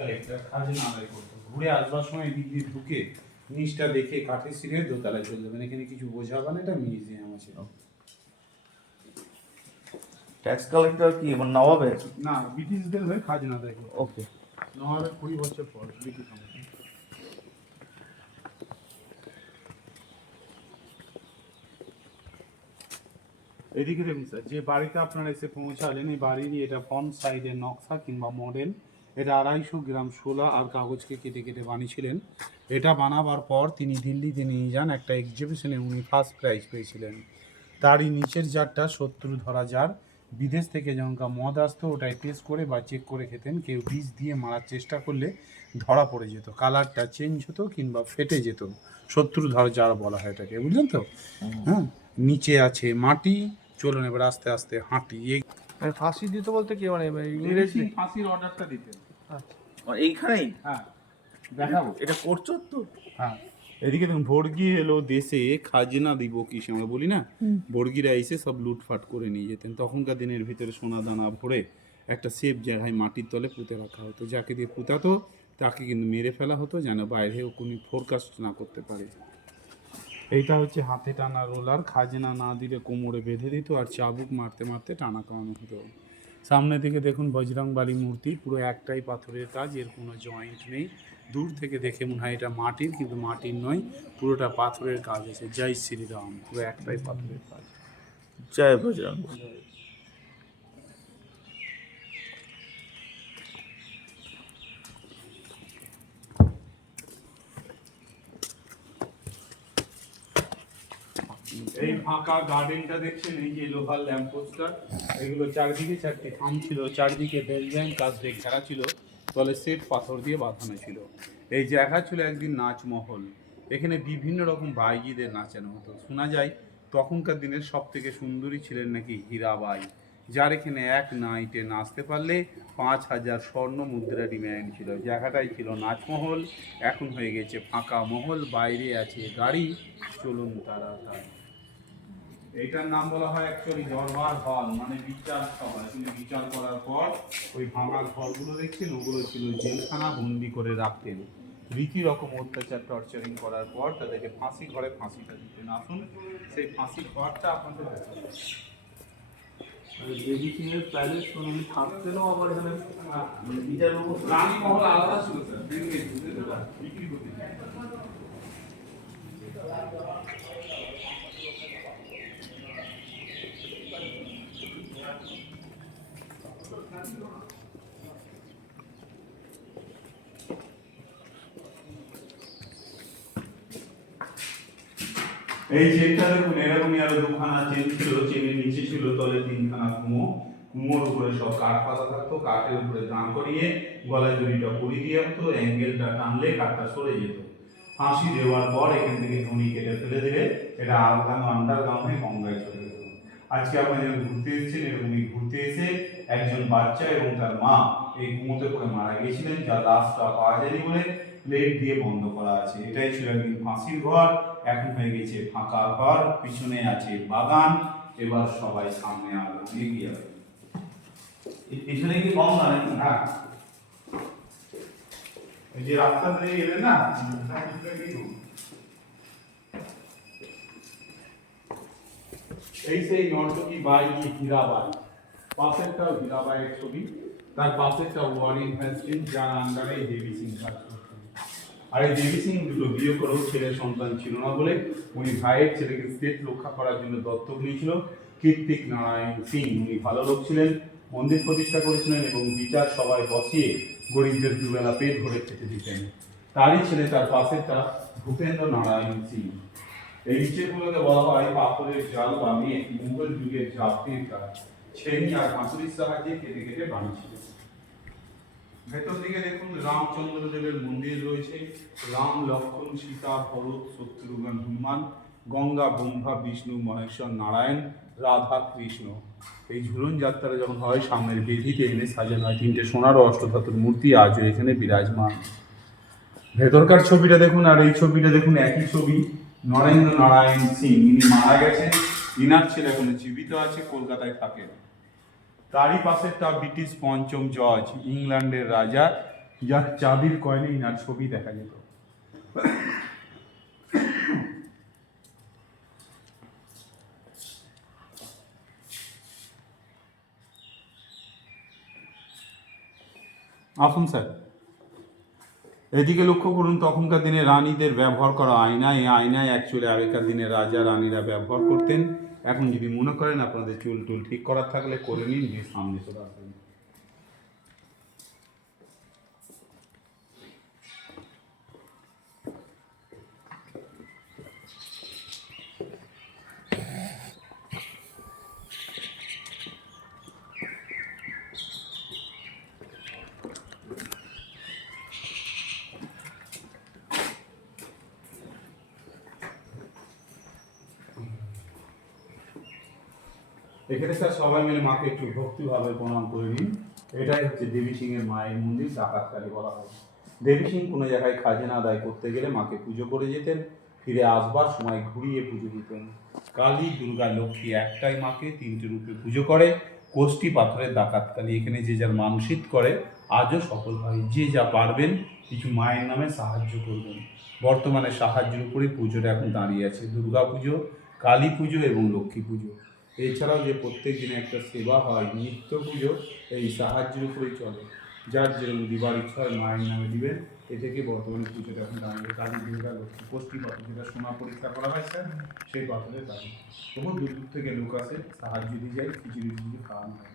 Collector খাজনা আদায় করতো। ঘুরে আসবার সময় এদিক দিয়ে ঢুকে নিচটা দেখে কাঠের সিঁড়ি দোতলায় চলে যাবেন। এখানে কিছু বোঝাবে না, এটা মিউজিয়াম আছে। ট্যাক্স কালেক্টর কি মানে নবাবের? না, ব্রিটিশদের হয়ে খাজনা আদায় করতো। ওকে। নবাবের 20 বছর পর ব্রিটিশ আমলে। এদিকে দেখুন স্যার, যে বাড়িতে আপনারা এসে পৌঁছালেন, এই বাড়িরই এটা ফ্রন্ট সাইডের নকশা কিংবা মডেল। এটা 250 গ্রাম শোলা আর কাগজকে কেটে কেটে বানিয়েছিলেন। এটা বানাবার পর তিনি দিল্লিতে নিয়ে যান, একটা এক্সিবিশনে উনি ফার্স্ট প্রাইজ পেয়েছিলেন। তারই নিচের জারটা শত্রু ধরা জার। বিদেশ থেকে যখন মদ আসতো ওটাই টেস্ট করে বা চেক করে খেতেন। কেউ বিষ দিয়ে মারার চেষ্টা করলে ধরা পড়ে যেত, কালারটা চেঞ্জ হতো কিংবা ফেটে যেত। শত্রু ধরা জার বলা হয় এটাকে, বুঝলেন তো? হ্যাঁ, নিচে আছে মাটি। চলুন এবার আস্তে আস্তে হাঁটি। এই ফাঁসি দিত বলতে কি মানে ইংরেজি ফাঁসির অর্ডারটা দিতেন। আচ্ছা এইখানেই হ্যাঁ, দেখাবো। এটা করছো তো? হ্যাঁ, এদিকে দেখুন, বর্গি এলো দেশে খাজনা দিব কি আমরা বলি না, বর্গিরা এসে সব লুটফাট করে নিয়ে যেতেন। তখনকার দিনের ভিতরে সোনা দানা ভরে একটা সেফ জায়গায় মাটির তলে পুঁতে রাখা হতো। যাকে দিয়ে পুঁতাতো তাকে কিন্তু মেরে ফেলা হতো, যেন বাইরেও কোনো ফোরকাস্ট না করতে পারে। এইটা হচ্ছে হাতে টানা রোলার। খাজনা না দিলে কোমরে বেঁধে দিত আর চাবুক মারতে মারতে টানা কামানো হতো। সামনে থেকে দেখুন বজরংবলী মূর্তি, পুরো একটাই পাথরের কাজ, এর কোনো জয়েন্ট নেই। দূর থেকে দেখে মনে হয় এটা মাটির, কিন্তু মাটির নয়, পুরোটা পাথরের কাজ আছে। জয় শ্রীরাম, পুরো একটাই পাথরের কাজ। জয় বজরং। এই ফাঁকা গার্ডেনটা দেখছেন, এই যে লোহার ল্যাম্পপোস্টার, এগুলো চারদিকে 4টি থাম ছিল, চারদিকে বেলজাইন কাজ দিয়ে ঘেরা ছিল, তলে সেট পাথর দিয়ে বাঁধানো ছিল। এই জায়গা ছিল একদিন নাচমহল। এখানে বিভিন্ন রকম বাইজিদের নাচানো হতো। শোনা যায় তখনকার দিনের সব থেকে সুন্দরী ছিলেন নাকি হীরাবাই, যার এখানে এক নাইটে নাচতে পারলে 5000 স্বর্ণ মুদ্রা ডিমান্ড ছিল। জায়গাটাই ছিল নাচমহল, এখন হয়ে গেছে ফাঁকা মহল। বাইরে আছে গাড়ি, চলুন তাড়াতাড়ি। এইটার নাম বলা হয় অ্যাকচুয়ালি দরবার হল, মানে বিচার সভা। কিন্তু বিচার করার পর ওই ভাঙা ঘরগুলো দেখছেন, ওগুলো ছিল জেলখানা, বন্দি করে রাখতেন। রীতি রকম অত্যাচার টর্চারিং করার পর তাদেরকে ফাঁসি ঘরে ফাঁসিটা দিতেন। আসুন সেই ফাঁসি ঘরটা আপনাদের দেখাবো। দেবী সিং এর প্যালেস উনি থাকতেনও আবার এখানে বিচার ব্যবস্থা রানী মহল আলাদা ছিল স্যার, বিক্রি করতে। এই চেনটা দেখুন, এরকমই আরো দুখানা চেন ছিল। চেনের নিচে ছিল তলে 3খানা কুমো। কুমোর উপরে সব কাঠ পাতা থাকতো, কাঠের উপরে দাঁড় করিয়ে গলায় দড়িটা পরিয়ে দেওয়া হতো। অ্যাঙ্গেলটা টানলে কাঠটা সরে যেত। ফাঁসি দেওয়ার পর এখান থেকে দড়ি কেটে ফেলে দিলে এটা আন্ডারগ্রাউন্ড হয়ে গঙ্গায় চলে যেত। আজকে আপনারা যখন ঘুরতে এসেছেন, এরকমই ঘুরতে এসে একজন বাচ্চা এবং তার মা এই কুমোতে করে মারা গিয়েছিলেন, যার লাশটা পাওয়া যায়নি বলে প্লেট দিয়ে বন্ধ করা আছে। এটাই ছিল একদিন ফাঁসির ঘর, এখন হয়ে গেছে ফাঁকা ঘর। পিছনে আছে বাগান। এবার সবাই সামনে এগিয়ে যাবে। পিছনে কি কম না নাকি? হ্যাঁ, এই যে রাস্তা দিয়ে এলেন না, এই সেই নর্তকী বাই হীরাবাই। পাশেরটাও হীরাবাইয়ের ছবি, তার পাশেরটা ওয়ারিন হ্যাস্টিং, যার আন্ডারে দেবী সিং কাজ করতেন। আর এই দেবী সিং দুটো বিয়ে করেও ছেলের সন্তান ছিল না বলে উনি ভাইয়ের ছেলেকে স্টেট রক্ষা করার জন্য দত্তক নিয়েছিল। কীর্তিক নারায়ণ সিং, উনি ভালো লোক ছিলেন, মন্দির প্রতিষ্ঠা করেছিলেন এবং বিচার সবাই বসিয়ে গরিবদের দুবেলা পেট ভরে খেতে দিতেন। তারই ছেলে, তার পাশেরটা ভূপেন্দ্র নারায়ণ সিং। এই নিচেরগুলোকে বলা হয় পাথরের জাল বানিয়ে মুঘল যুগের জাতির কাজ ছেনি আর হাতুড়ির সাহায্যে কেটে কেটে বানিয়েছিল। ভেতর দিকে দেখুন রামচন্দ্র দেবের মন্দির রয়েছে। রাম, লক্ষ্মণ, সীতা, ভরত, শত্রুঘ্ন, হনুমান, গঙ্গা, ব্রহ্মা, বিষ্ণু, মহেশ্বর, নারায়ণ, রাধা, কৃষ্ণ। এই ঝুলন যাত্রা যখন হয়, সামনের বেদিতে এনে সাজানো হয় 3টে সোনার ও অষ্টধাতুর মূর্তি, আজও এখানে বিরাজমান। ভেতরকার ছবিটা দেখুন আর এই ছবিটা দেখুন, একই ছবি। নরেন্দ্র নারায়ণ সিং, ইনি মারা গেছেন, ইনার ছেলে এখনো জীবিত আছে, কলকাতায় থাকেন। তারই পাশেরটা ব্রিটিশ পঞ্চম জর্জ, ইংল্যান্ডের রাজা। যার চাবির কয়েনে ইনার ছবি দেখা যেত। আসুন স্যার, এদিকে লক্ষ্য করুন, তখনকার দিনে রানীদের ব্যবহার করা আয়না, এই আয়নায় অ্যাকচুয়ালি আগেকার দিনে রাজা রানীরা ব্যবহার করতেন। এখন যদি মনে করেন আপনাদের চুল টুল ঠিক করার থাকলে করে নিন, দিয়ে সামনে চলে আসবেন। এখানে স্যার সবাই মিলে মাকে একটু ভক্তিভাবে প্রণাম করে নিন। এটাই হচ্ছে দেবী সিং এর মায়ের মন্দির, ডাকাতকালী বলা হয়। দেবী সিং কোনো জায়গায় খাজনা আদায় করতে গেলে মাকে পুজো করে যেতেন, ফিরে আসবার সময় ঘুরিয়ে পুজো দিতেন। কালী, দুর্গা, লক্ষ্মী একটাই মাকে তিনটে রূপে পুজো করে। কোষ্ঠী পাথরের ডাকাতকালী, এখানে যে যার মানসিক করে আজও সফল হয়। যে যা পারবেন কিছু মায়ের নামে সাহায্য করবেন। বর্তমানে সাহায্যের উপরে পুজোটা এখন দাঁড়িয়ে আছে, দুর্গা পুজো, কালী পুজো এবং লক্ষ্মী পুজো। এছাড়াও যে প্রত্যেক দিনে একটা সেবা হয় নিত্য পুজো, এই সাহায্যের উপরেই চলে। যার যেরকম দিবার ইচ্ছা হয় মায়ের নামে দিবেন। এ থেকে বর্তমানে পুজোটা এখন দাঁড়িয়ে কালী, দুর্গা, লক্ষ্মী, কোষ্ঠী পাথর, যেটা সোনা পরীক্ষা করা হয় স্যার, সেই পাথরের দাঁড়িয়ে। তবু দূর দূর থেকে লোক আসে, সাহায্য দিয়ে যায়, খিচুড়ি টিচুড়ি খাওয়ানো হয়।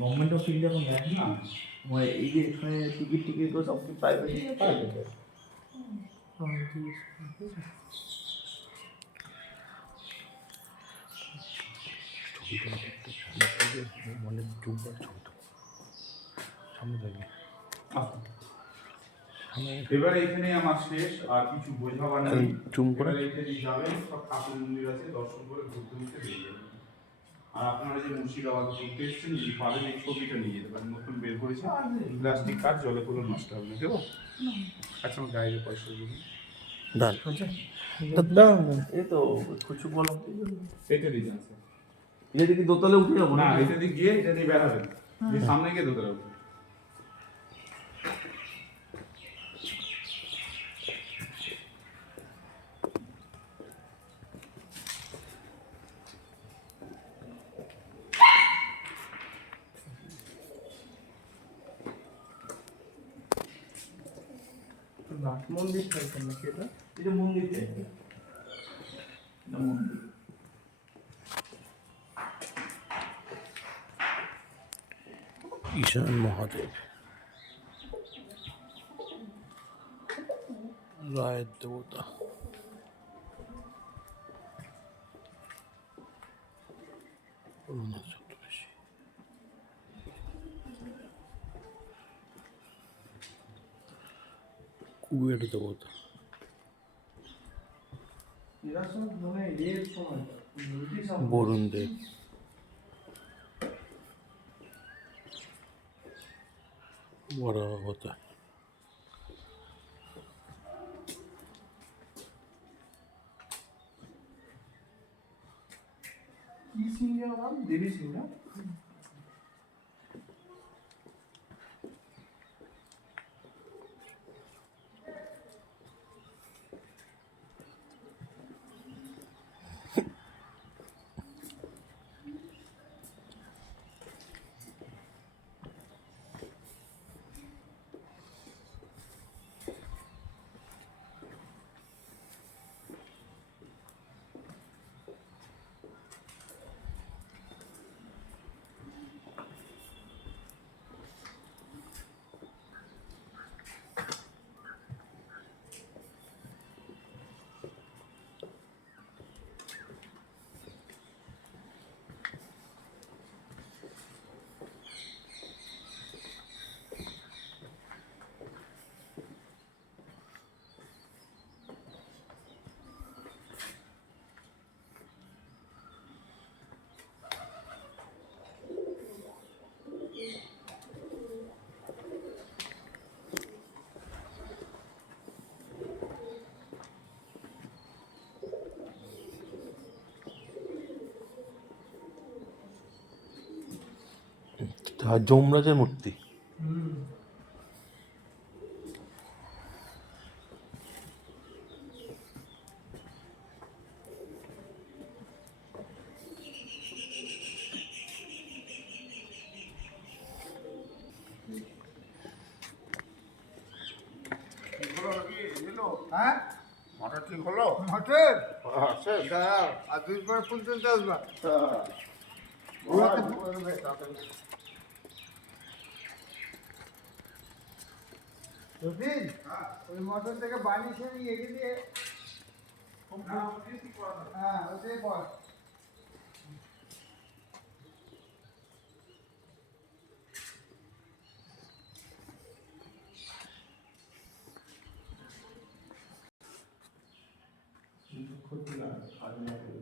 গভর্নমেন্ট অফ ফিল্ড যখন দেয় না, মানে এই যে এখানে টিকিট টিকিট তো সব কিছু প্রাইভেট private। এবারে এখানে আমার শেষ, আর কিছু বোঝাবার নেই। এবারে এখানে যাবেন, সব ঠাকুর মন্দির আছে, দর্শন করে ঘুরতে ঘুরতে বেরিয়ে যাবেন। আর আপনারা যে মুর্শিদাবাদ ঘুরতে এসেছেন, যদি পারেন এই ছবিটা নিয়ে যেতে পারেন, নতুন বের করেছে প্লাস্টিক কার্ড, জলে পুরো নষ্ট হবে না, দেবো? আচ্ছা, আমার গাড়ির পয়সা দেবেন। এই তো কিছু বললাম এটা দিয়ে যান স্যার। এটা দেখি দোতলে উঠে যাবো না, এটা দিয়ে গিয়ে এটা দিয়ে বেরোবেন, দিয়ে সামনে গিয়ে দোতলা উঠবেন। মন্দির টাইপের নাকি এটা? এটা মন্দির টাইপের। এটা মন্দির। ঈশান মহাদেব, রায়ের দেবতা। রঘুনাথ চতুর্দশী, কুবের দেবতা। এরা সব মানে এর সময় বরুণ দেব, বড় অবতার। কি সিং এর নাম? দেবী সিং না? আর যমরাজের মূর্তি। হ্যাঁ মোটর ঠিক হলো? হোটেল আচ্ছা দাঁড়াও আর 2 বার পর্যন্ত আসবা রবিন ওই মোটর থেকে বাড়ি সে নিয়ে এগিয়ে দিয়ে হ্যাঁ ওটাই বল ক্ষতি না, কাজ না করে।